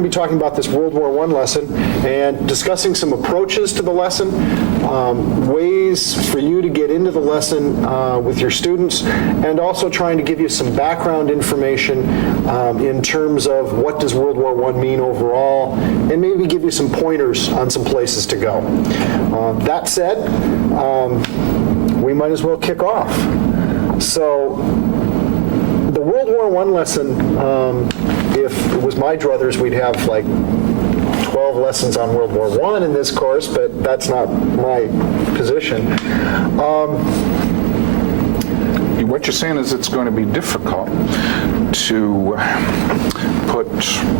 We're going to be talking about this World War I lesson and discussing some approaches to the lesson, ways for you to get into the lesson with your students, and also trying to give you some background information in terms of what does World War I mean overall, and maybe give you some pointers on some places to go. That said, we might as well kick off. So, the World War I lesson, if it was my druthers, we'd have like 12 lessons on World War I in this course, but that's not my position. What you're saying is it's going to be difficult to put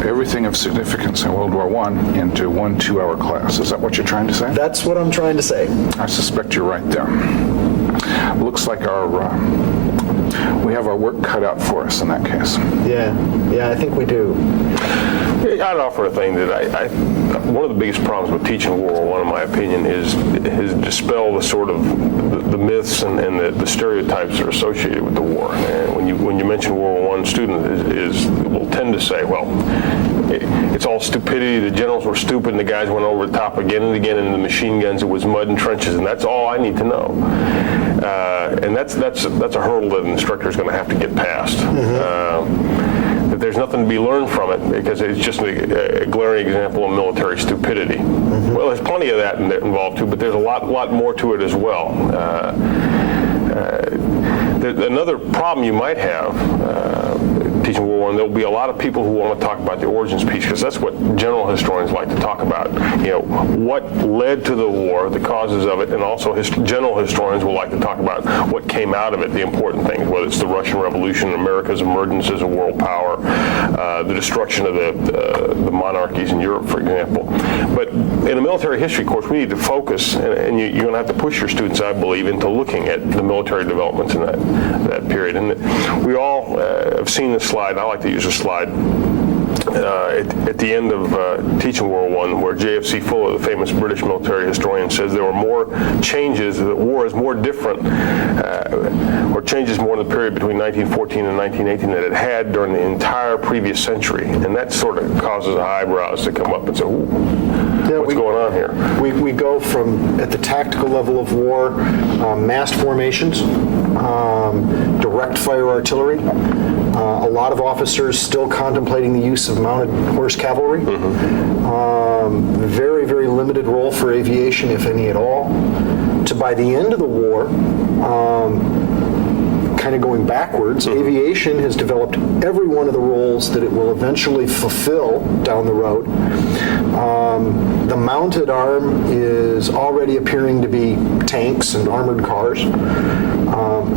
everything of significance in World War I into one 2-hour class. Is that what you're trying to say? That's what I'm trying to say. I suspect you're right there. Looks like we have our work cut out for us in that case. Yeah, I think we do. I'd offer a thing that one of the biggest problems with teaching World War I, in my opinion, is dispel the sort of the myths and the stereotypes that are associated with the war. And when you mention World War I, students will tend to say, well, it's all stupidity. The generals were stupid, and the guys went over the top again and again, and the machine guns, it was mud and trenches, and that's all I need to know. And that's a hurdle that an instructor is going to have to get past. That there's nothing to be learned from it because it's just a glaring example of military stupidity. Well, there's plenty of that involved too, but there's a lot more to it as well. Another problem you might have teaching World War I, there'll be a lot of people who want to talk about the origins piece because that's what general historians like to talk about. What led to the war, the causes of it, and also general historians will like to talk about what came out of it, the important things, whether it's the Russian Revolution, America's emergence as a world power, the destruction of the monarchies in Europe, for example. But in a military history course, we need to focus, and you're going to have to push your students, I believe, into looking at the military developments in that period. And we all have seen this slide. I like to use a slide at the end of teaching World War I, where J.F.C. Fuller, the famous British military historian, says there were more changes, the war is more different, or changes more in the period between 1914 and 1918 than it had during the entire previous century. And that sort of causes eyebrows to come up and say, ooh, what's going on here? We go from, at the tactical level of war, massed formations, direct fire artillery, a lot of officers still contemplating the use of mounted horse cavalry, very, very limited role for aviation, if any at all, to by the end of the war, kind of going backwards, aviation has developed every one of the roles that it will eventually fulfill down the road. The mounted arm is already appearing to be tanks and armored cars.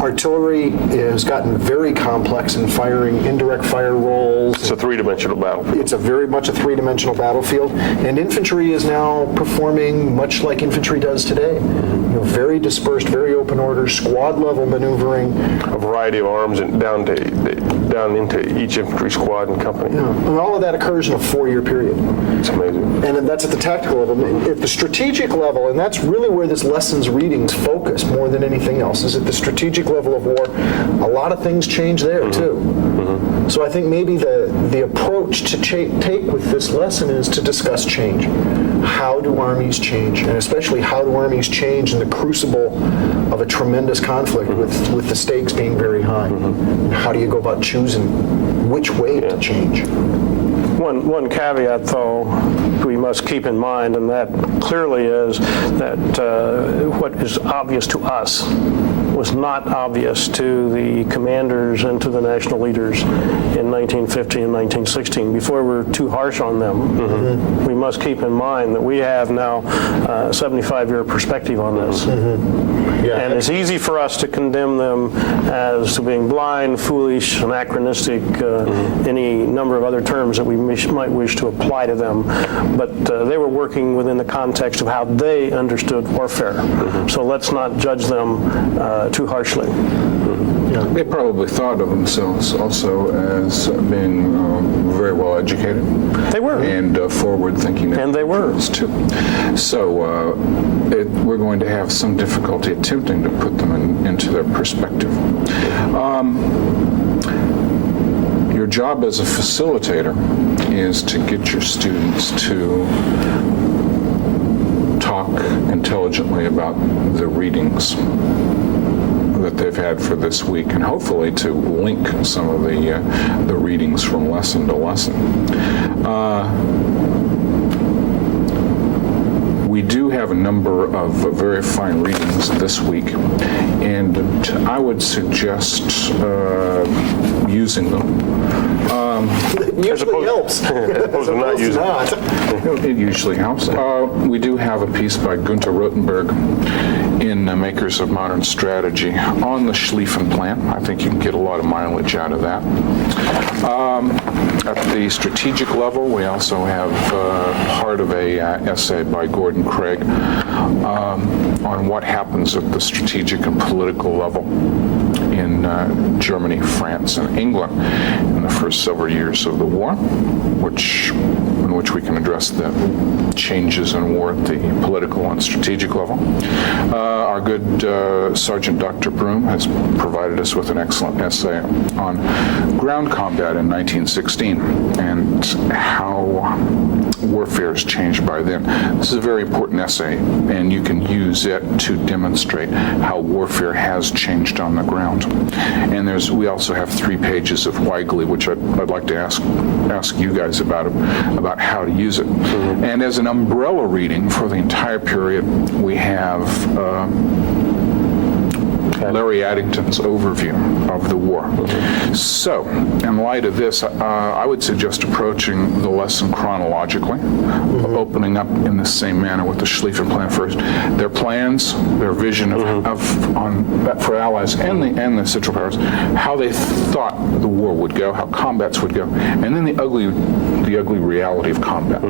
Artillery has gotten very complex in firing indirect fire roles. It's a three-dimensional battlefield. It's very much a three-dimensional battlefield. And infantry is now performing much like infantry does today. Very dispersed, very open order, squad-level maneuvering. A variety of arms and down into each infantry squad and company. Yeah. And all of that occurs in a 4-year period. It's amazing. And that's at the tactical level. At the strategic level, and that's really where this lessons readings focus more than anything else, is at the strategic level of war. A lot of things change there, too. So I think maybe the approach to take with this lesson is to discuss change. How do armies change? And especially how do armies change in the crucible of a tremendous conflict with the stakes being very high? How do you go about choosing which way to change? One caveat, though, we must keep in mind, and that clearly is that what is obvious to us was not obvious to the commanders and to the national leaders in 1915 and 1916. Before we're too harsh on them, we must keep in mind that we have now a 75-year perspective on this. And it's easy for us to condemn them as to being blind, foolish, anachronistic, any number of other terms that we might wish to apply to them. But they were working within the context of how they understood warfare. So let's not judge them too harshly. They probably thought of themselves also as being very well educated. They were. And forward-thinking. And they were. Too. So we're going to have some difficulty attempting to put them into their perspective. Your job as a facilitator is to get your students to talk intelligently about the readings that they've had for this week, and hopefully to link some of the readings from lesson to lesson. We do have a number of very fine readings this week, and I would suggest using them. Usually helps. As opposed to not using it. not. It usually helps. We do have a piece by Gunther Rotenberg in Makers of Modern Strategy on the Schlieffen Plan. I think you can get a lot of mileage out of that. At the strategic level, we also have part of a essay by Gordon Craig on what happens at the strategic and political level in Germany, France, and England in the first several years of the war, in which we can address the changes in war at the political and strategic level. Our good Sergeant Dr. Broom has provided us with an excellent essay on ground combat in 1916 and how warfare has changed by then. This is a very important essay, and you can use it to demonstrate how warfare has changed on the ground. And we also have 3 pages of Weigley, which I'd like to ask you guys about how to use it. And as an umbrella reading for the entire period, we have Larry Addington's overview of the war. So, in light of this, I would suggest approaching the lesson chronologically, opening up in the same manner with the Schlieffen Plan first. Their plans, their vision for Allies and the Central Powers, how they thought the war would go, how combats would go, and then the ugly reality of combat.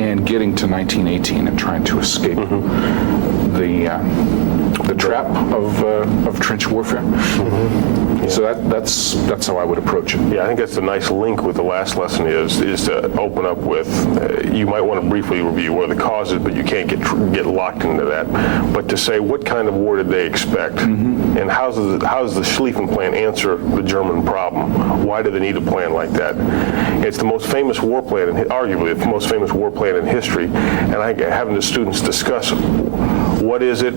And getting to 1918 and trying to escape the trap of trench warfare. So that's how I would approach it. Yeah, I think that's a nice link with the last lesson is to open up with, you might want to briefly review what are the causes, but you can't get locked into that. But to say what kind of war did they expect, and how does the Schlieffen Plan answer the German problem? Why do they need a plan like that? It's the most famous war plan, arguably the most famous war plan in history, and I think having the students discuss what is it?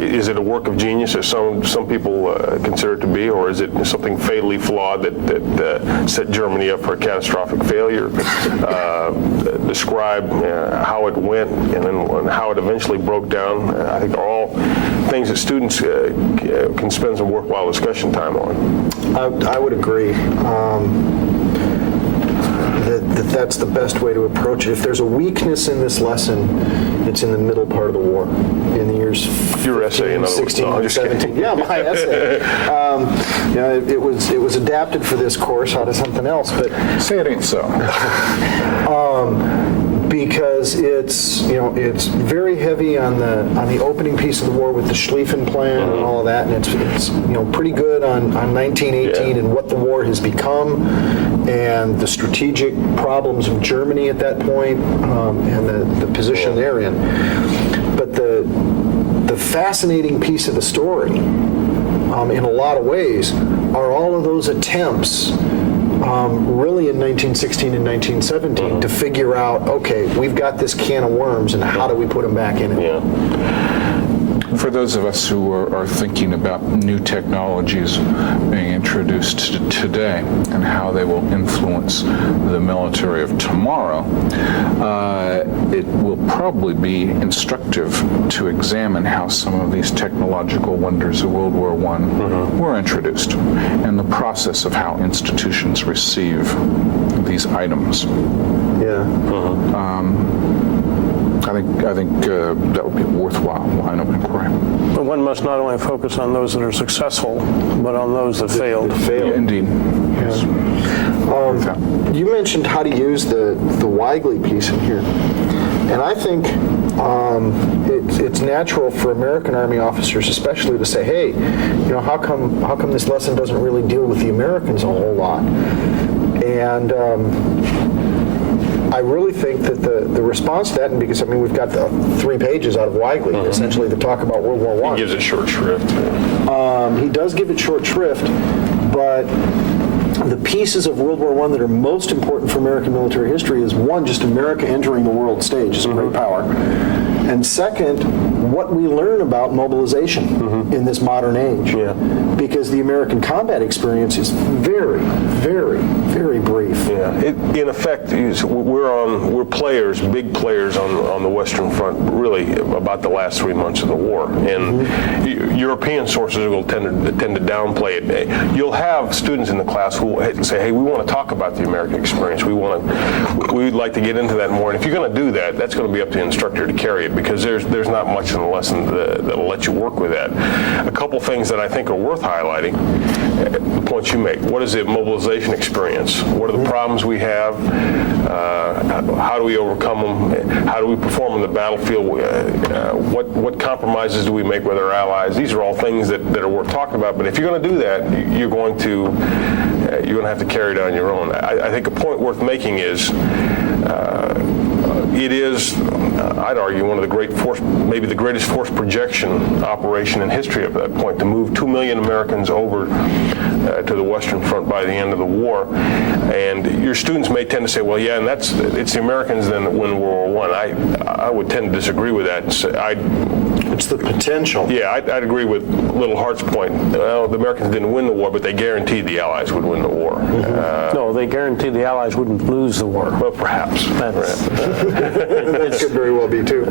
Is it a work of genius, as some people consider it to be, or is it something fatally flawed that set Germany up for a catastrophic failure? Describe how it went and then how it eventually broke down. I think are all things that students can spend some worthwhile discussion time on. I would agree. That's the best way to approach it. If there's a weakness in this lesson, it's in the middle part of the war, in the years Your essay, in other words. 16, No, I'm just 17. kidding. Yeah, my essay. It was adapted for this course out of something else, but Say it ain't so. because it's very heavy on the opening piece of the war with the Schlieffen Plan and all of that, and it's pretty good on 1918 and what the war has become and the strategic problems of Germany at that point and the position they're in. But the fascinating piece of the story, in a lot of ways, are all of those attempts. Really in 1916 and 1917 to figure out, okay, we've got this can of worms and how do we put them back in it? Yeah. For those of us who are thinking about new technologies being introduced today and how they will influence the military of tomorrow, it will probably be instructive to examine how some of these technological wonders of World War I were introduced and the process of how institutions receive these items. Yeah. I think that would be a worthwhile line of inquiry. But one must not only focus on those that are successful, but on those that failed. Indeed. Yes. You mentioned how to use the Weigley piece in here, and I think it's natural for American Army officers, especially, to say, "Hey, how come this lesson doesn't really deal with the Americans a whole lot?" And I really think that the response to that, and because we've got the 3 pages out of Weigley essentially to talk about World War I. He gives it short shrift. He does give it short shrift, but the pieces of World War I that are most important for American military history is, one, just America entering the world stage as a great power, and second, what we learn about mobilization in this modern age. Yeah. Because the American combat experience is very, very, very brief. Yeah, in effect, we're players, big players on the Western Front, really about the last 3 months of the war, and European sources will tend to downplay it. You'll have students in the class who will say, "Hey, we want to talk about the American experience. We'd like to get into that more." And if you're going to do that, that's going to be up to the instructor to carry it, because there's not much in the lesson that'll let you work with that. A couple things that I think are worth highlighting, the points you make. What is the mobilization experience? What are the problems we have? How do we overcome them? How do we perform on the battlefield? What compromises do we make with our allies? These are all things that are worth talking about. But if you're going to do that, you're going to have to carry it on your own. I think a point worth making is it is, I'd argue, one of the great force, maybe the greatest force projection operation in history at that point, to move 2 million Americans over to the Western Front by the end of the war. And your students may tend to say, well, yeah, and it's the Americans then that win World War I. I would tend to disagree with that. And say, It's the potential. yeah, I'd agree with Little Hart's point. Well, the Americans didn't win the war, but they guaranteed the Allies would win the war. No, they guaranteed the Allies wouldn't lose the war. Well, perhaps. That could very well be, too.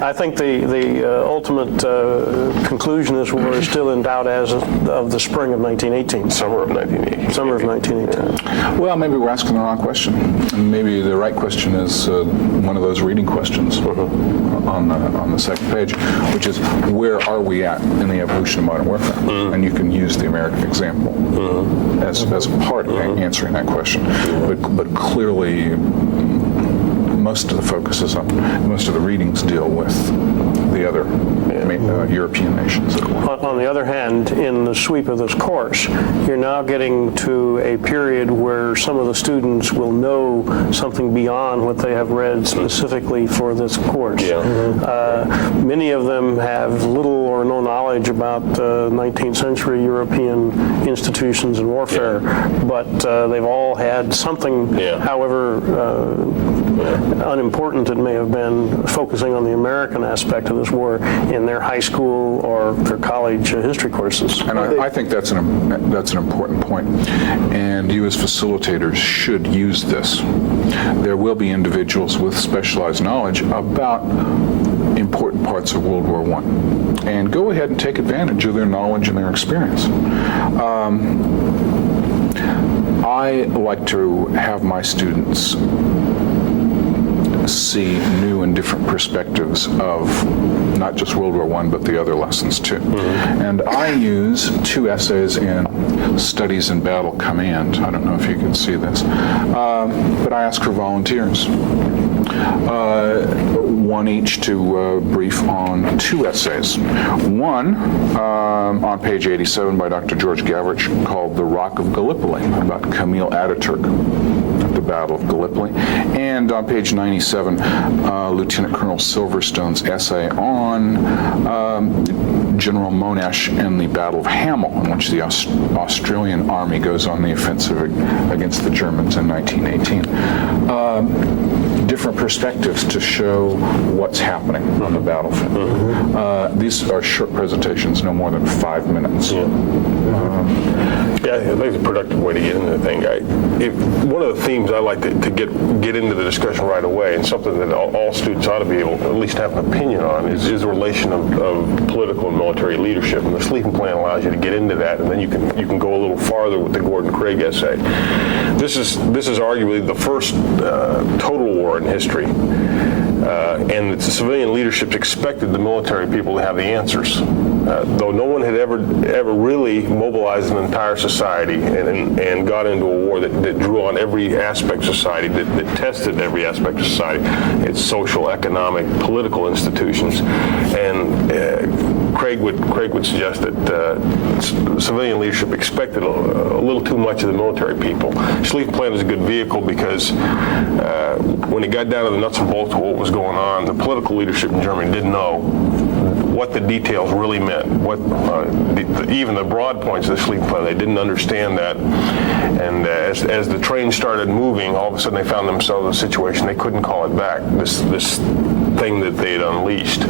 I think the ultimate conclusion of this war is still in doubt as of the spring of 1918. Summer of 1980. Summer of 1918. Well, maybe we're asking the wrong question. And maybe the right question is one of those reading questions on the second page, which is, where are we at in the evolution of modern warfare? And you can use the American example as a part of answering that question. But clearly, most of the focus is on, most of the readings deal with the other European nations. On the other hand, in the sweep of this course, you're now getting to a period where some of the students will know something beyond what they have read specifically for this course. Many of them have little or no knowledge about 19th century European institutions and warfare, but they've all had something, however unimportant it may have been, focusing on the American aspect of this war in their high school or their college history courses. And I think that's an important point. And you as facilitators should use this. There will be individuals with specialized knowledge about important parts of World War I. And go ahead and take advantage of their knowledge and their experience. I like to have my students see new and different perspectives of not just World War I, but the other lessons too. And I use 2 essays in Studies in Battle Command. I don't know if you can see this, but I ask for volunteers. One each to brief on 2 essays. One on page 87 by Dr. George Gavrich called The Rock of Gallipoli, about Camille Ataturk at the Battle of Gallipoli. And on page 97, Lieutenant Colonel Silverstone's essay on General Monash and the Battle of Hamel, in which the Australian Army goes on the offensive against the Germans in 1918. Different perspectives to show what's happening on the battlefield. These are short presentations, no more than 5 minutes. I think it's a productive way to get into the thing. One of the themes I like to get into the discussion right away, and something that all students ought to be able to at least have an opinion on, is the relation of political and military leadership. And the Sleeping Plan allows you to get into that, and then you can go a little farther with the Gordon Craig essay. This is arguably the first total war in history. And the civilian leadership expected the military people to have the answers. Though no one had ever really mobilized an entire society and got into a war that drew on every aspect of society, that tested every aspect of society, its social, economic, political institutions. And Craig would suggest that civilian leadership expected a little too much of the military people. Sleeping Plan is a good vehicle because when it got down to the nuts and bolts of what was going on, the political leadership in Germany didn't know what the details really meant, what even the broad points of the sleep plan. They didn't understand that, and as the train started moving, all of a sudden they found themselves in a situation they couldn't call it back. This thing that they'd unleashed.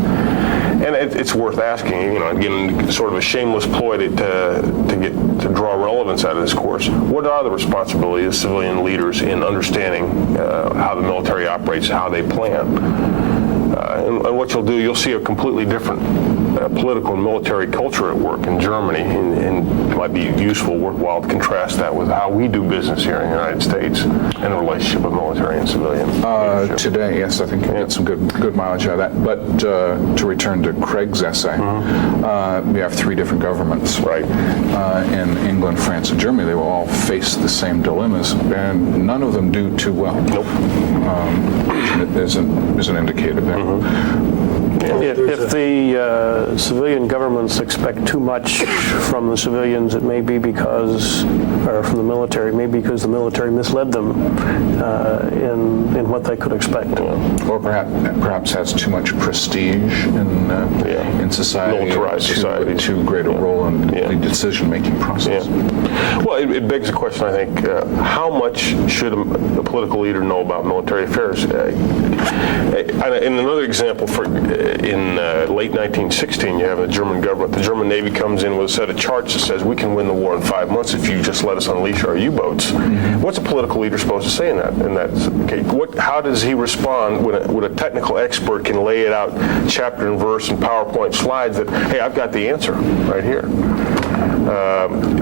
And it's worth asking, again, sort of a shameless ploy to draw relevance out of this course. What are the responsibilities of civilian leaders in understanding how the military operates, how they plan? And what you'll see a completely different political and military culture at work in Germany, and it might be useful, worthwhile to contrast that with how we do business here in the United States and the relationship of military and civilian. Today, yes, I think you got some good mileage out of that. But to return to Craig's essay, we have three different governments. Right. In England, France, and Germany, they will all face the same dilemmas, and none of them do too well. Nope. There's an indicator there. If the civilian governments expect too much from the civilians, it may be because, or from the military, maybe because the military misled them in what they could expect. Or perhaps has too much prestige in society, Militarized societies. Too great a role in the decision-making process. Yeah. Well, it begs the question, I think, how much should a political leader know about military affairs? In another example, in late 1916, you have the German government. The German Navy comes in with a set of charts that says we can win the war in 5 months if you just let us unleash our U-boats. What's a political leader supposed to say in that? Okay, how does he respond when a technical expert can lay it out chapter and verse and PowerPoint slides that, hey, I've got the answer right here?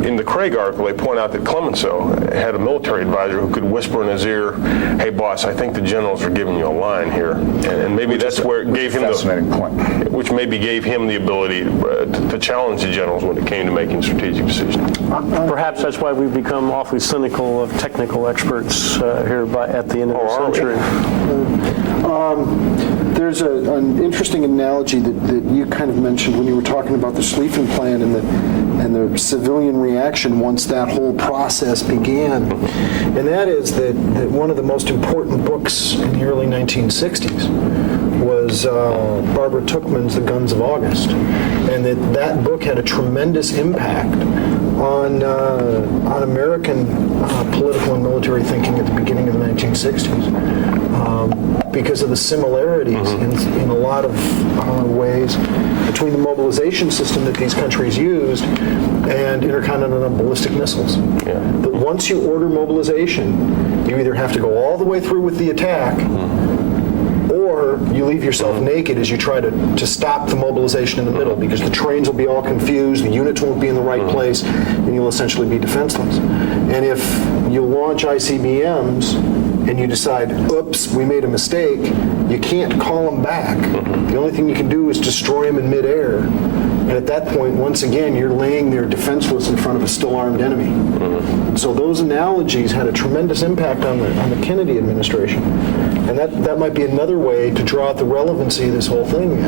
In the Craig article, they point out that Clemenceau had a military advisor who could whisper in his ear, hey, boss, I think the generals are giving you a line here. And maybe that's where it gave him fascinating point. Which maybe gave him the ability to challenge the generals when it came to making strategic decisions. Perhaps that's why we've become awfully cynical of technical experts here at the end of the century. There's an interesting analogy that you kind of mentioned when you were talking about the Schlieffen Plan and the civilian reaction once that whole process began. And that is that one of the most important books in the early 1960s was Barbara Tuchman's The Guns of August. And that book had a tremendous impact on American political and military thinking at the beginning of the 1960s. Because of the similarities in a lot of ways between the mobilization system that these countries used and intercontinental ballistic missiles. Yeah. But once you order mobilization, you either have to go all the way through with the attack, or you leave yourself naked as you try to stop the mobilization in the middle, because the trains will be all confused, the units won't be in the right place, and you'll essentially be defenseless. And if you launch ICBMs and you decide, oops, we made a mistake, you can't call them back. The only thing you can do is destroy them in midair. And at that point, once again, you're laying there defenseless in front of a still armed enemy. So those analogies had a tremendous impact on the Kennedy administration. And that might be another way to draw out the relevancy of this whole thing.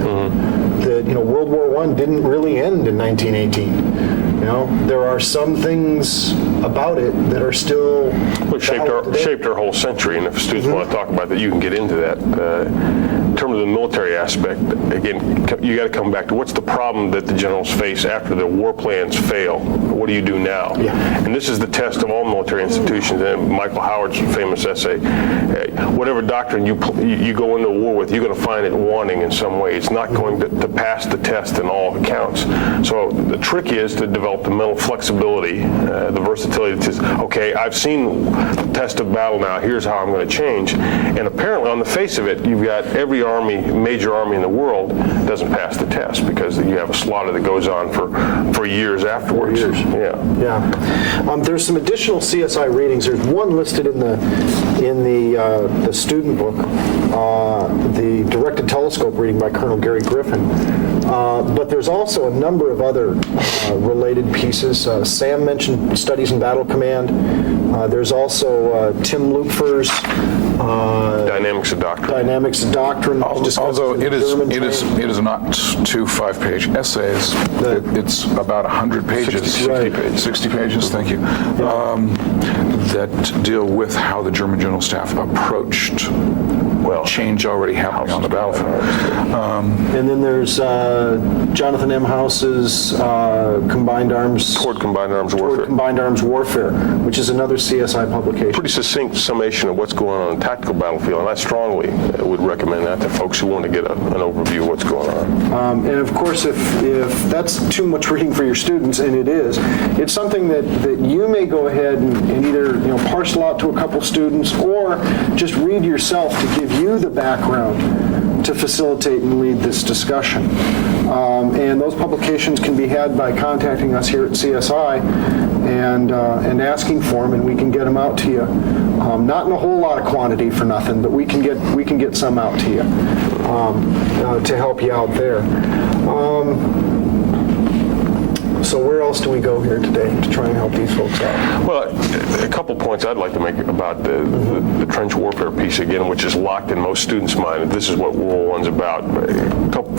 That World War I didn't really end in 1918. There are some things about it that are still shaped our whole century, and if students want to talk about that, you can get into that. In terms of the military aspect, again, you got to come back to what's the problem that the generals face after the war plans fail. What do you do now? Yeah. And this is the test of all military institutions. And Michael Howard's famous essay, whatever doctrine you go into a war with, you're going to find it wanting in some way. It's not going to pass the test in all accounts. So the trick is to develop the mental flexibility, the versatility to say, okay, I've seen the test of battle now, here's how I'm going to change. And apparently on the face of it, you've got every major army in the world doesn't pass the test because you have a slaughter that goes on for years afterwards. Yeah. There's some additional CSI readings. There's one listed in the student book, the Directed Telescope reading by Colonel Gary Griffin. But there's also a number of other related pieces. Sam mentioned Studies in Battle Command. There's also Tim Lupfer's Dynamics of Doctrine. Dynamics of Doctrine. Although it is not 2 5-page essays. It's about 100 pages. 60 pages, thank you. That deal with how the German General Staff approached change already happening on the battlefield. And then there's Jonathan M. House's Combined Arms Toward Combined Arms Toward Warfare. Combined Arms Warfare, which is another CSI publication. Pretty succinct summation of what's going on in the tactical battlefield, and I strongly would recommend that to folks who want to get an overview of what's going on. And of course, if that's too much reading for your students, and it is, it's something that you may go ahead and either parcel out to a couple students or just read yourself to give you the background to facilitate and lead this discussion. And those publications can be had by contacting us here at CSI and asking for them, and we can get them out to you. Not in a whole lot of quantity for nothing, but we can get some out to you to help you out there. So where else do we go here today to try and help these folks out? Well, a couple points I'd like to make about the trench warfare piece again, which is locked in most students' mind. This is what World War I's about.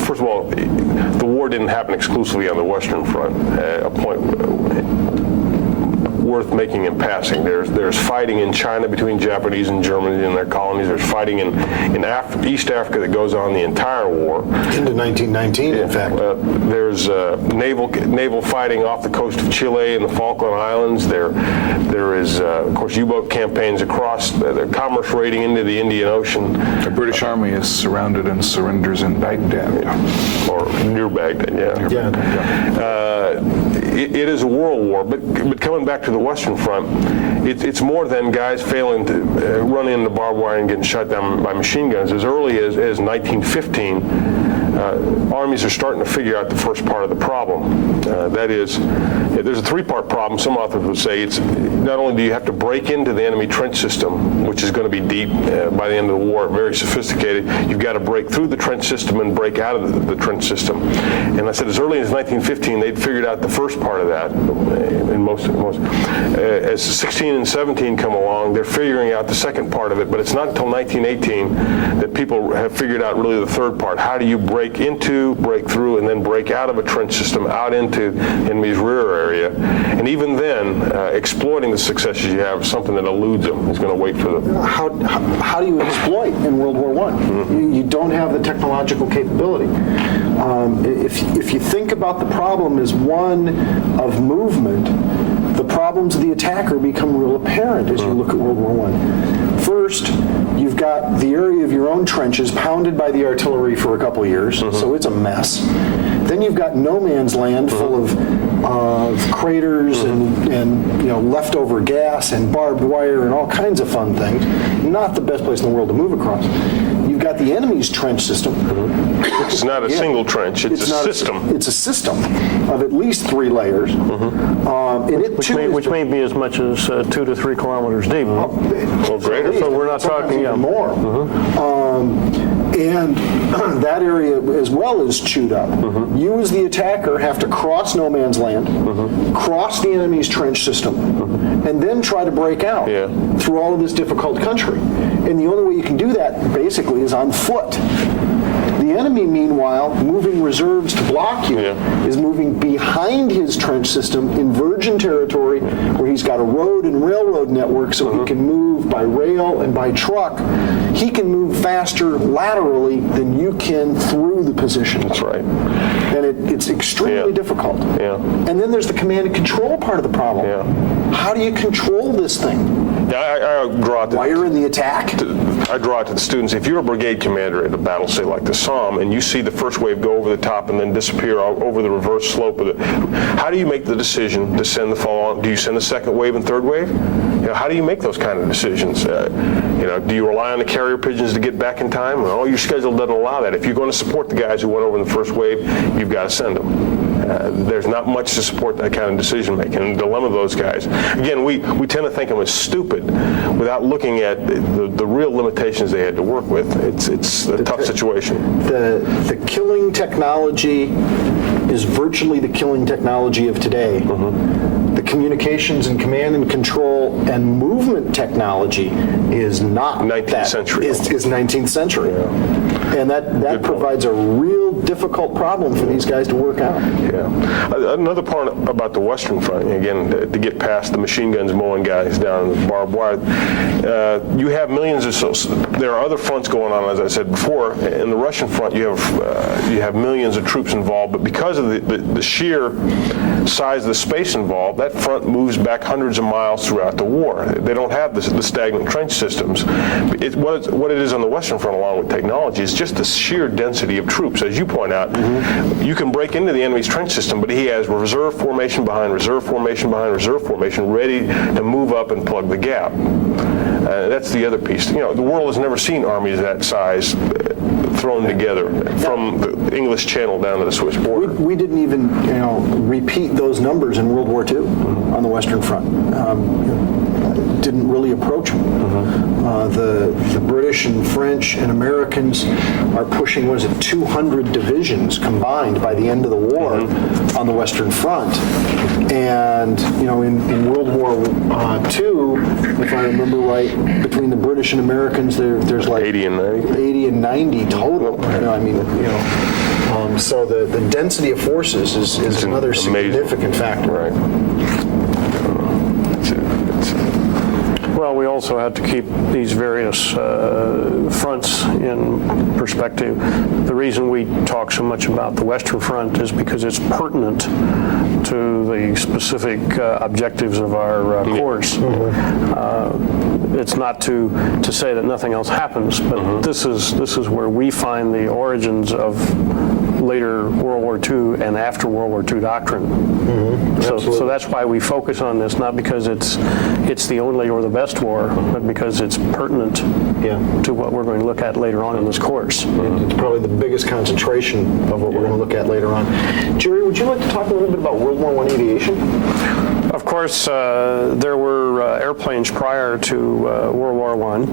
First of all, the war didn't happen exclusively on the Western Front. A point worth making in passing. There's fighting in China between Japanese and Germans in their colonies. There's fighting in East Africa that goes on the entire war. Into 1919, in fact. There's naval fighting off the coast of Chile and the Falkland Islands. There is, of course, U-boat campaigns across the commerce raiding into the Indian Ocean. The British Army is surrounded and surrenders in Baghdad. Or near Baghdad, Yeah. It is a world war, but coming back to the Western Front, it's more than guys failing to run into barbed wire and getting shot down by machine guns. As early as 1915, armies are starting to figure out the first part of the problem. That is, there's a three-part problem. Some authors would say it's not only do you have to break into the enemy trench system, which is going to be deep by the end of the war, very sophisticated, you've got to break through the trench system and break out of the trench system. And I said as early as 1915, they'd figured out the first part of that. In most. As 16 and 17 come along, they're figuring out the second part of it, but it's not until 1918 that people have figured out really the third part. How do you break into, break through, and then break out of a trench system out into enemy's rear area? And even then, exploiting the successes you have is something that eludes them. Is going to wait for them. How do you exploit in World War I? Mm-hmm. You don't have the technological capability. If you think about the problem as one of movement, the problems of the attacker become real apparent as you look at World War I. First, you've got the area of your own trenches pounded by the artillery for a couple of years, so it's a mess. Then you've got no man's land full of craters and leftover gas and barbed wire and all kinds of fun things. Not the best place in the world to move across. You've got the enemy's trench system. It's not a single trench, it's a system. It's a system of at least 3 layers. And it Which may be as much as 2 to 3 kilometers deep. Well, greater. So we're not sometimes talking even more. And that area as well is chewed up. You as the attacker have to cross no man's land, cross the enemy's trench system, and then try to break out through all of this difficult country. And the only way you can do that basically is on foot. The enemy, meanwhile, moving reserves to block you, is moving behind his trench system in virgin territory where he's got a road and railroad network so he can move by rail and by truck. He can move faster laterally than you can through the position. That's right. And it's extremely difficult. Yeah. And then there's the command and control part of the problem. Yeah. How do you control this thing? I draw it Wire in the attack? I draw it to the students. If you're a brigade commander at a battle, say like the Somme, and you see the first wave go over the top and then disappear over the reverse slope of it, how do you make the decision to send the follow-on? Do you send the second wave and third wave? How do you make those kind of decisions? Do you rely on the carrier pigeons to get back in time? Well, your schedule doesn't allow that. If you're going to support the guys who went over in the first wave, you've got to send them. There's not much to support that kind of decision making. And the dilemma of those guys. Again, we tend to think of them as stupid without looking at the real limitations they had to work with. It's a tough situation. The killing technology is virtually the killing technology of today. The communications and command and control and movement technology is not 19th century. Is 19th century. And that provides a real difficult problem for these guys to work out. Yeah. Another part about the Western Front, again, to get past the machine guns mowing guys down the barbed wire, you have millions of, there are other fronts going on, as I said before. In the Russian front, you have millions of troops involved, but because of the sheer size of the space involved, that front moves back hundreds of miles throughout the war. They don't have the stagnant trench systems. What it is on the Western Front, along with technology, is just the sheer density of troops. As you point out, you can break into the enemy's trench system, but he has reserve formation behind reserve formation behind reserve formation ready to move up and plug the gap. That's the other piece. The world has never seen armies that size thrown together from the English Channel down to the Swiss border. We didn't even, repeat those numbers in World War II on the Western Front. Didn't really approach them. The British and French and Americans are pushing, 200 divisions combined by the end of the war on the Western Front. And, in World War II, if I remember right, between the British and Americans, there's like 80 and 90. 80 and 90 total. So the density of forces is another significant factor. Right. Well, we also had to keep these various fronts in perspective. The reason we talk so much about the Western Front is because it's pertinent to the specific objectives of our course. It's not to say that nothing else happens, but this is where we find the origins of later World War II and after World War II doctrine. So that's why we focus on this, not because it's the only or the best war, but because it's pertinent to what we're going to look at later on in this course. It's probably the biggest concentration of what we're going to look at later on. Jerry, would you like to talk a little bit about World War I aviation? Of course, there were airplanes prior to World War I.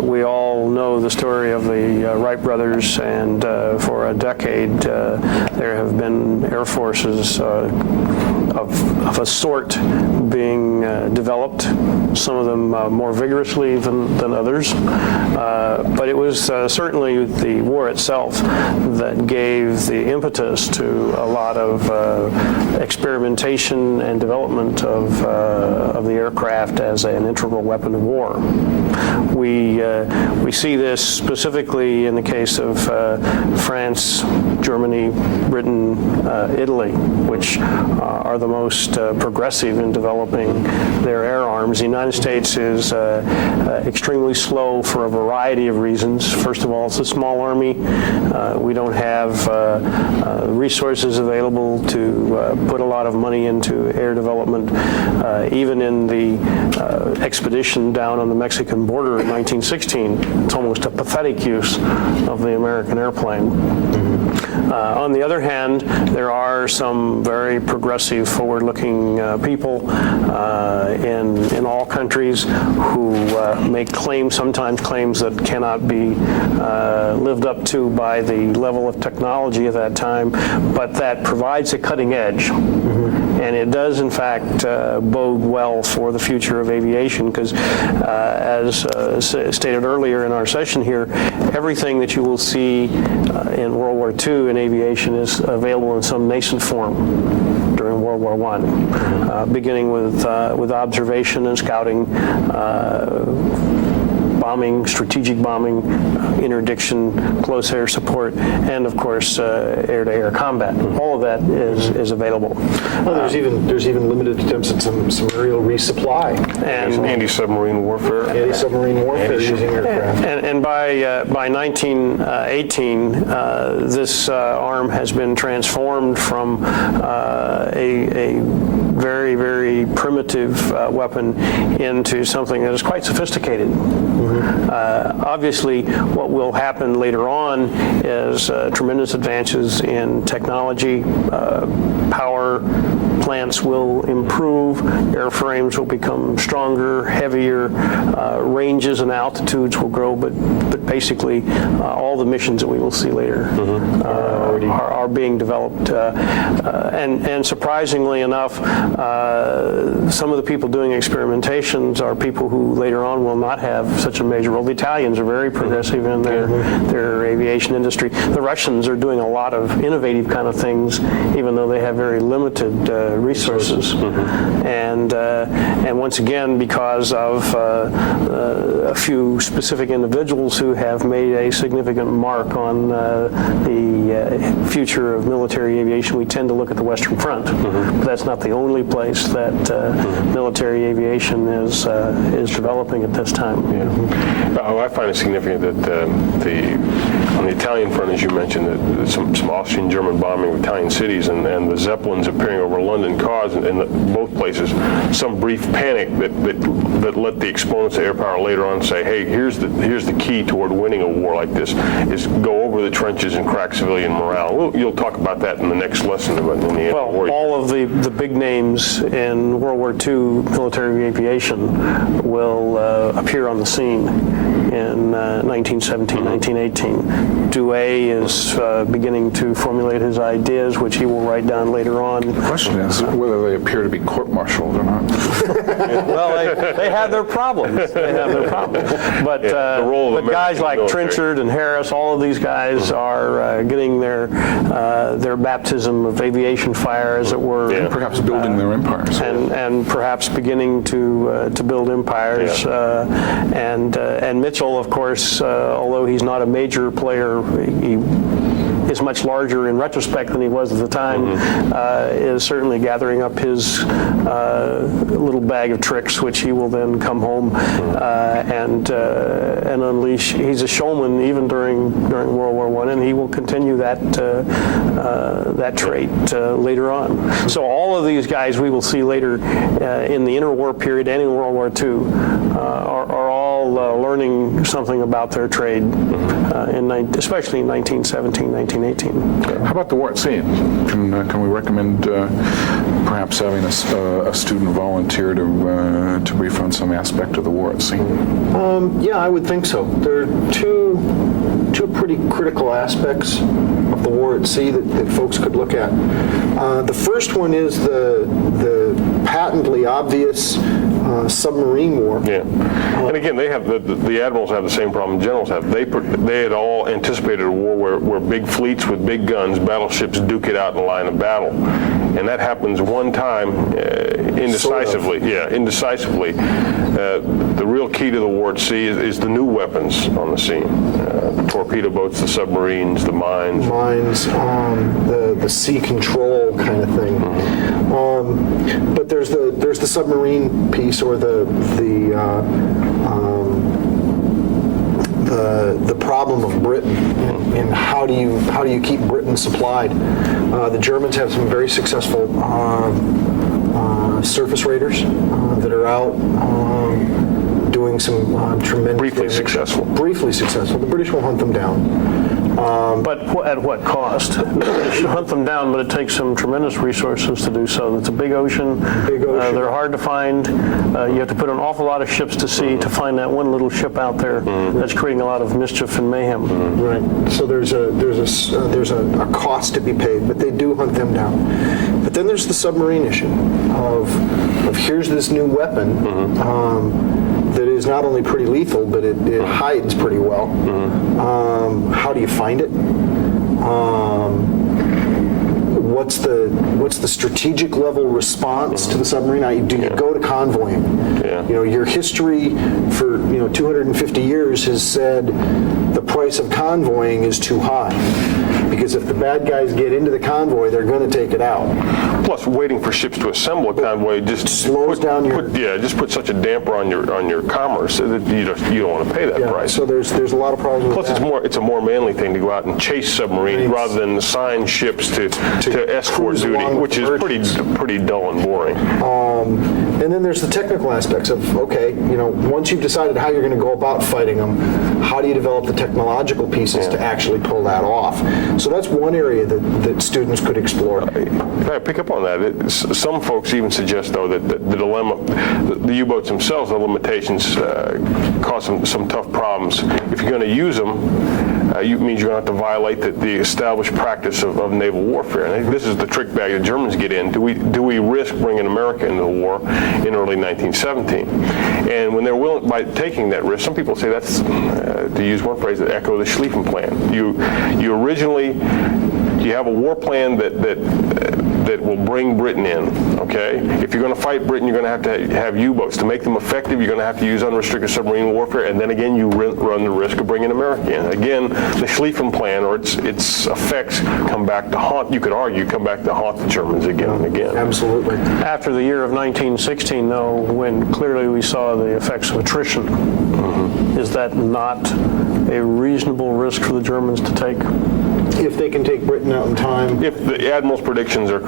We all know the story of the Wright brothers, and for a decade there have been air forces of a sort being developed, some of them more vigorously than others. But it was certainly the war itself that gave the impetus to a lot of experimentation and development of the aircraft as an integral weapon of war. We see this specifically in the case of France, Germany, Britain, Italy, which are the most progressive in developing their air arms. The United States is extremely slow for a variety of reasons. First of all, it's a small army. We don't have resources available to put a lot of money into air development. Even in the expedition down on the Mexican border in 1916, it's almost a pathetic use of the American airplane. On the other hand, there are some very progressive, forward-looking people in all countries who make claims, sometimes claims that cannot be lived up to by the level of technology at that time, but that provides a cutting edge. And it does, in fact, bode well for the future of aviation because, as stated earlier in our session here, everything that you will see in World War II in aviation is available in some nascent form during World War I, beginning with observation and scouting, bombing, strategic bombing, interdiction, close air support, and of course air-to-air combat. All of that is available. Well, there's even limited attempts at some aerial resupply And Anti-submarine warfare. anti-submarine warfare using aircraft. And by 1918, this arm has been transformed from a very, very primitive weapon into something that is quite sophisticated. Obviously, what will happen later on is tremendous advances in technology, power, plants will improve, airframes will become stronger, heavier, ranges and altitudes will grow, but basically all the missions that we will see later are being developed. And surprisingly enough, some of the people doing experimentations are people who later on will not have such a major role. The Italians are very progressive in their aviation industry. The Russians are doing a lot of innovative kind of things, even though they have very limited resources. And once again, because of a few specific individuals who have made a significant mark on the future of military aviation, we tend to look at the Western Front. But that's not the only place that military aviation is developing at this time. I find it significant that on the Italian front, as you mentioned, that some Austrian German bombing of Italian cities and the Zeppelins appearing over London caused in both places some brief panic that let the exponents of air power later on say, hey, here's the key toward winning a war like this, is go over the trenches and crack civilian morale. You'll talk about that in the next lesson in the Well, all of the big names in World War II military aviation will appear on the scene in 1917, 1918. Douay is beginning to formulate his ideas, which he will write down later on. The question is whether they appear to be court-martialed or not. Well, they have their problems. But, but guys like military. Trenchard and Harris, all of these guys are getting their baptism of aviation fire, as it were. Perhaps building their empires. And perhaps beginning to build empires. And Mitchell, of course, although he's not a major player, he is much larger in retrospect than he was at the time, is certainly gathering up his little bag of tricks, which he will then come home and unleash. He's a showman even during World War I, and he will continue that trait later on. So all of these guys we will see later in the interwar period and in World War II are all learning something about their trade, especially in 1917, 1918. How about the war at sea? Can we recommend perhaps having a student volunteer to brief on some aspect of the war at sea? Yeah, I would think so. There are two pretty critical aspects of the war at sea that folks could look at. The first one is the patently obvious submarine war. And again, they have the admirals have the same problem generals have. They had all anticipated a war where big fleets with big guns, battleships duke it out in a line of battle, and that happens one time indecisively. Indecisively. The real key to the war at sea is the new weapons on the scene: the torpedo boats, the submarines, the mines. The sea control kind of thing. But there's the submarine piece, or the problem of Britain, and how do you keep Britain supplied? The Germans have some very successful surface raiders that are out doing some tremendous Briefly successful. Briefly successful. The British will hunt them down. But at what cost? You should hunt them down, but it takes some tremendous resources to do so. It's a big ocean. They're hard to find. You have to put an awful lot of ships to sea to find that one little ship out there that's creating a lot of mischief and mayhem. Right. So there's a cost to be paid, but they do hunt them down. But then there's the submarine issue of here's this new weapon that is not only pretty lethal, but it hides pretty well. How do you find it? What's the strategic level response to the submarine? Do you go to convoying? Your history for 250 years has said the price of convoying is too high, because if the bad guys get into the convoy, they're going to take it out. Plus, waiting for ships to assemble a convoy just slows down your just put such a damper on your commerce that you don't want to pay that price. So there's a lot of problems. Plus, with that. it's a more manly thing to go out and chase submarines rather than assign ships to escort cruise duty, along with which is pretty dull and boring. And then there's the technical aspects of, okay, once you've decided how you're going to go about fighting them, how do you develop the technological pieces to actually pull that off? So that's one area that students could explore. If I pick up on that, some folks even suggest, though, that the dilemma, the U-boats themselves, the limitations cause some tough problems. If you're going to use them, it means you're going to have to violate the established practice of naval warfare. And I think this is the trick bag the Germans get in. Do we risk bringing America into the war in early 1917? And when they're willing, by taking that risk, some people say that's, to use one phrase, the echo of the Schlieffen Plan. You originally, you have a war plan that will bring Britain in, okay? If you're going to fight Britain, you're going to have U-boats. To make them effective, you're going to have to use unrestricted submarine warfare, and then again, you run the risk of bringing America in. Again, the Schlieffen Plan, or its effects, come back to haunt, you could argue, come back to haunt the Germans again and again. Absolutely. After the year of 1916, though, when clearly we saw the effects of attrition, is that not a reasonable risk for the Germans to take? If they can take Britain out in time. If the Admiral's predictions are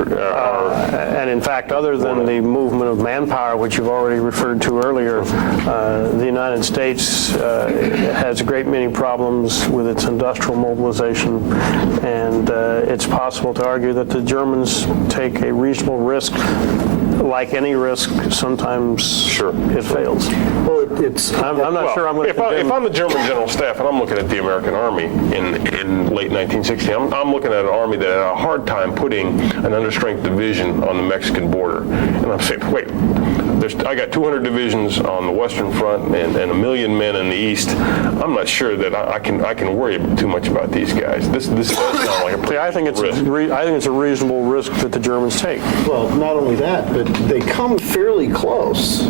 And in fact, other than the movement of manpower, which you've already referred to earlier, the United States has a great many problems with its industrial mobilization, and it's possible to argue that the Germans take a reasonable risk. Like any risk, sometimes it fails. Well, I'm not sure I'm going to if I'm the German General Staff and I'm looking at the American Army in late 1916, I'm looking at an army that had a hard time putting an understrength division on the Mexican border. And I'm saying, wait, I got 200 divisions on the Western Front and 1 million men in the East. I'm not sure that I can worry too much about these guys. This does sound like a I think it's a reasonable risk that the Germans take. well, not only that, but they come fairly close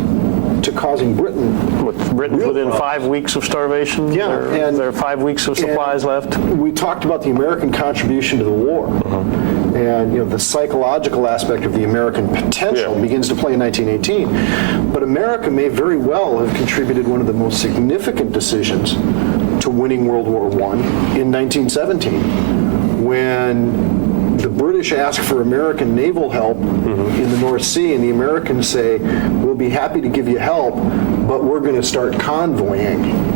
to causing Britain. With Britain real within problems. 5 weeks of starvation? Yeah, and- there are 5 weeks of supplies left? We talked about the American contribution to the war. And the psychological aspect of the American potential begins to play in 1918. But America may very well have contributed one of the most significant decisions to winning World War I in 1917, when the British ask for American naval help in the North Sea, and the Americans say, we'll be happy to give you help, but we're going to start convoying.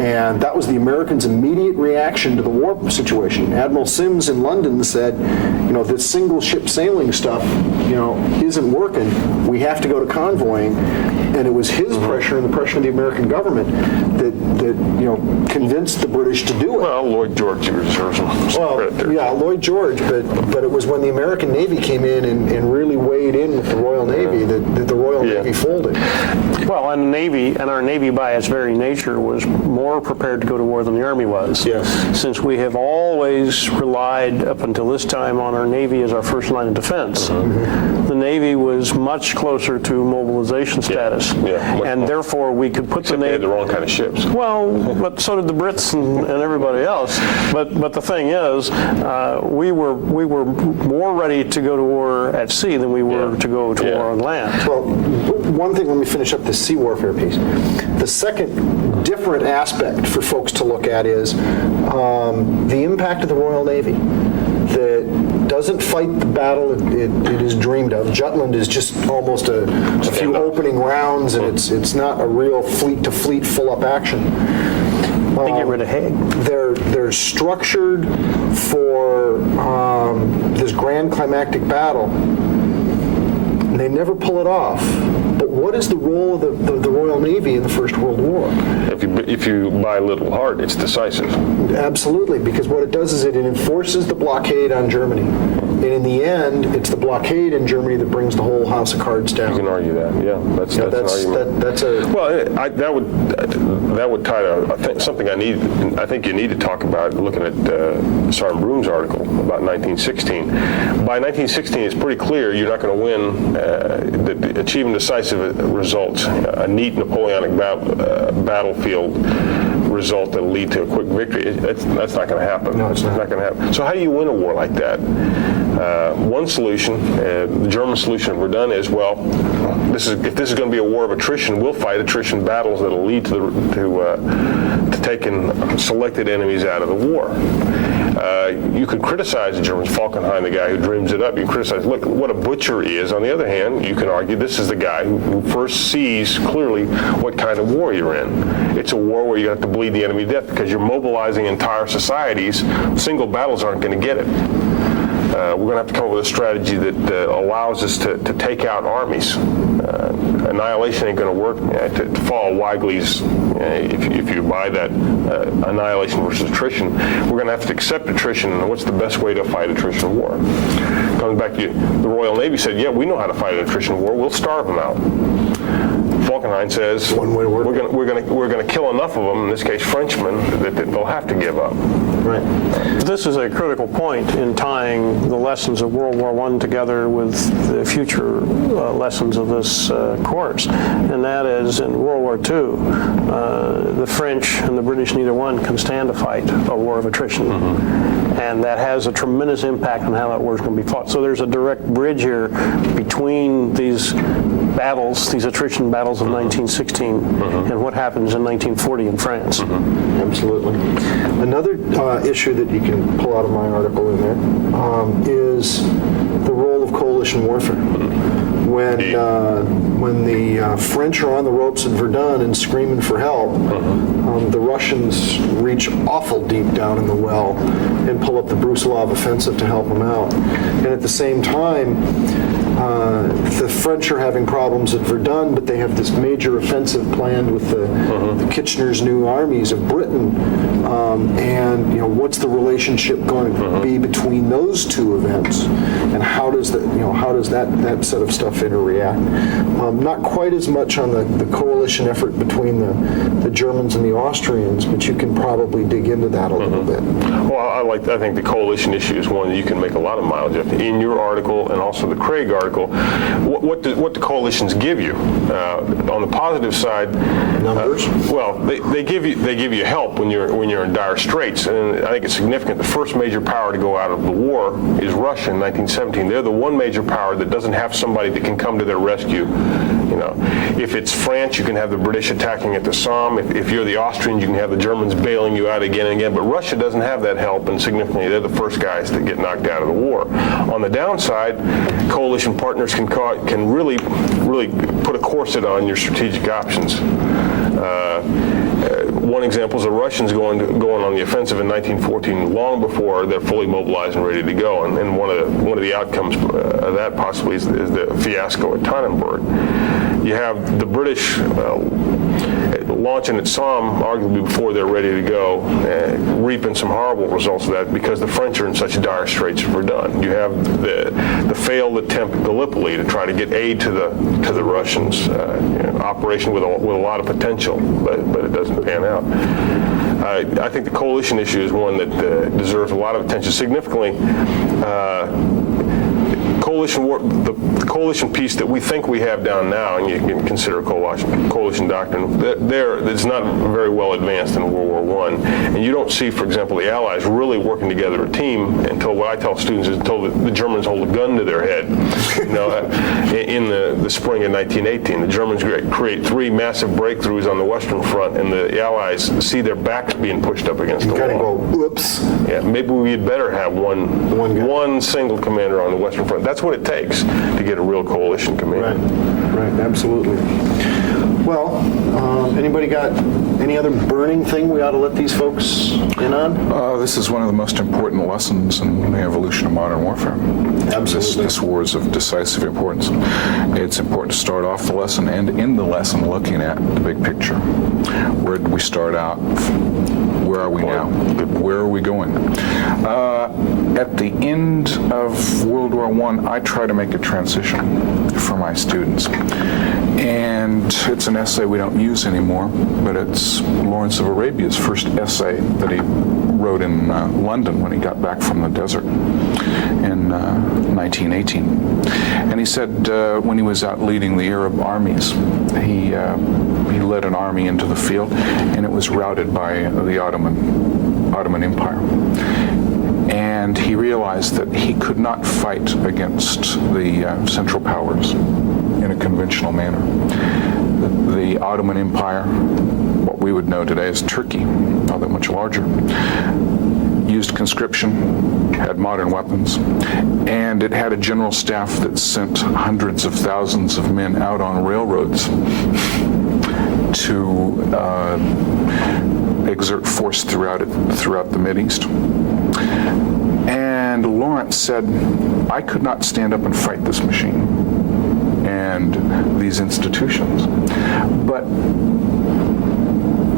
And that was the Americans' immediate reaction to the war situation. Admiral Sims in London said, this single ship sailing stuff, isn't working. We have to go to convoying. And it was his pressure and the pressure of the American government that convinced the British to do it. Well, Lloyd George deserves some credit there. Yeah, Lloyd George, but it was when the American Navy came in and really weighed in with the Royal Navy that the Royal Navy folded. Well, and our Navy by its very nature was more prepared to go to war than the Army was. Yes. Since we have always relied up until this time on our Navy as our first line of defense. The Navy was much closer to mobilization status. And therefore we could put Except the they had Navy... the wrong kind of ships. Well, but so did the Brits and everybody else. But the thing is, we were more ready to go to war at sea than we were to go to war on land. Well, one thing, let me finish up this sea warfare piece. The second different aspect for folks to look at is the impact of the Royal Navy that doesn't fight the battle it is dreamed of. Jutland is just almost a few opening rounds, and it's not a real fleet-to-fleet full-up action. They get rid of Haig. They're structured for this grand climactic battle. They never pull it off. But what is the role of the Royal Navy in the First World War? If you buy Little Heart, it's decisive. Absolutely, because what it does is it enforces the blockade on Germany. And in the end, it's the blockade in Germany that brings the whole house of cards down. You can argue that. Yeah, that's an argument. That's a... Well, that would tie to something I think you need to talk about. Looking at Sergeant Broom's article about 1916. By 1916, it's pretty clear you're not going to win achieving decisive results. A neat Napoleonic battlefield result that'll lead to a quick victory. That's not going to happen. No, it's not going to happen. So how do you win a war like that? One solution, the German solution, we're done, is, well, if this is going to be a war of attrition, we'll fight attrition battles that'll lead to taking selected enemies out of the war. You could criticize the Germans, Falkenhayn, the guy who dreams it up. You can criticize, look, what a butcher is. On the other hand, you can argue this is the guy who first sees clearly what kind of war you're in. It's a war where you have to bleed the enemy to death because you're mobilizing entire societies. Single battles aren't going to get it. We're going to have to come up with a strategy that allows us to take out armies. Annihilation ain't going to work. To follow Weigley's, if you buy that annihilation versus attrition, we're going to have to accept attrition. And what's the best way to fight attrition war? Coming back to the Royal Navy said, yeah, we know how to fight an attrition war. We'll starve them out. Falkenhayn says One way to work we're going to kill enough of them, in this case Frenchmen, that they'll have to give up. Right. This is a critical point in tying the lessons of World War I together with the future lessons of this course, and that is in World War II, the French and the British, neither one can stand to fight a war of attrition. And that has a tremendous impact on how that war is going to be fought. So there's a direct bridge here between these battles, these attrition battles of 1916, and what happens in 1940 in France. Absolutely. Another issue that you can pull out of my article in there is the role of coalition warfare. When the French are on the ropes at Verdun and screaming for help, the Russians reach awful deep down in the well and pull up the Brusilov offensive to help them out. And at the same time, the French are having problems at Verdun, but they have this major offensive planned with the Kitchener's new armies of Britain. And what's the relationship going to be between those two events, and how does that set of stuff interact? Not quite as much on the coalition effort between the Germans and the Austrians, but you can probably dig into that a little bit. Well, I think the coalition issue is one that you can make a lot of mileage of. In your article and also the Craig article, what do coalitions give you? On the positive side, Numbers. They give you help when you're in dire straits, and I think it's significant. The first major power to go out of the war is Russia in 1917. They're the one major power that doesn't have somebody that can come to their rescue. If it's France, you can have the British attacking at the Somme. If you're the Austrians, you can have the Germans bailing you out again and again. But Russia doesn't have that help, and significantly, they're the first guys that get knocked out of the war. On the downside, coalition partners can really put a corset on your strategic options. One example is the Russians going on the offensive in 1914 long before they're fully mobilized and ready to go. And one of the outcomes of that possibly is the fiasco at Tannenberg. You have the British launching at Somme arguably before they're ready to go, reaping some horrible results of that because the French are in such dire straits for Verdun. You have the failed attempt at Gallipoli to try to get aid to the Russians, operation with a lot of potential, but it doesn't pan out. I think the coalition issue is one that deserves a lot of attention. Significantly, the coalition piece that we think we have down now, and you can consider coalition doctrine, it's not very well advanced in World War I. And you don't see, for example, the Allies really working together a team until, what I tell students is until the Germans hold a gun to their head. In the spring of 1918, the Germans create three massive breakthroughs on the Western Front, and the Allies see their backs being pushed up against the wall. Kind of go, oops. Yeah, maybe we'd better have one single commander on the Western Front. That's what it takes to get a real coalition command. Right, absolutely. Well, anybody got any other burning thing we ought to let these folks in on? This is one of the most important lessons in the evolution of modern warfare. Absolutely. This war is of decisive importance. It's important to start off the lesson and in the lesson looking at the big picture. Where did we start out? Where are we now? Where are we going? At the end of World War I try to make a transition for my students. And it's an essay we don't use anymore, but it's Lawrence of Arabia's first essay that he wrote in London when he got back from the desert in 1918. And he said when he was out leading the Arab armies, he led an army into the field, and it was routed by the Ottoman Empire. And he realized that he could not fight against the Central Powers in a conventional manner. The Ottoman Empire, what we would know today as Turkey, although much larger, used conscription, had modern weapons, and it had a general staff that sent hundreds of thousands of men out on railroads to exert force throughout the Mideast. And Lawrence said, I could not stand up and fight this machine and these institutions. But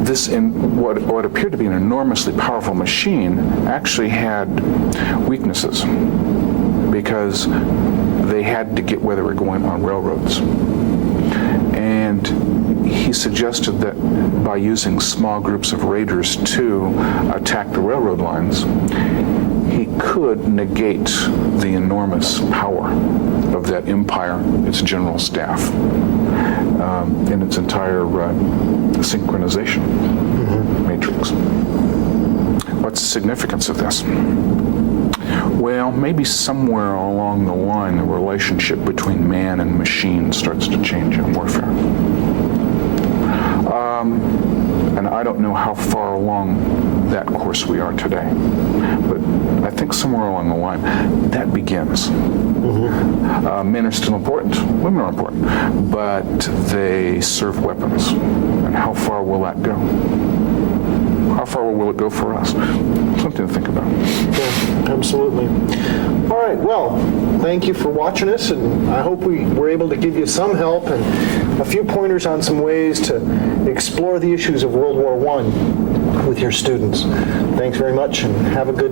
this, in what appeared to be an enormously powerful machine, actually had weaknesses because they had to get where they were going on railroads. And he suggested that by using small groups of raiders to attack the railroad lines, he could negate the enormous power of that empire, its general staff, and its entire synchronization matrix. What's the significance of this? Well, maybe somewhere along the line, the relationship between man and machine starts to change in warfare. And I don't know how far along that course we are today, but I think somewhere along the line, that begins. Men are still important, women are important, but they serve weapons. And how far will that go? How far will it go for us? Something to think about. Yeah, absolutely. All right, well, thank you for watching us, and I hope we were able to give you some help and a few pointers on some ways to explore the issues of World War I with your students. Thanks very much, and have a good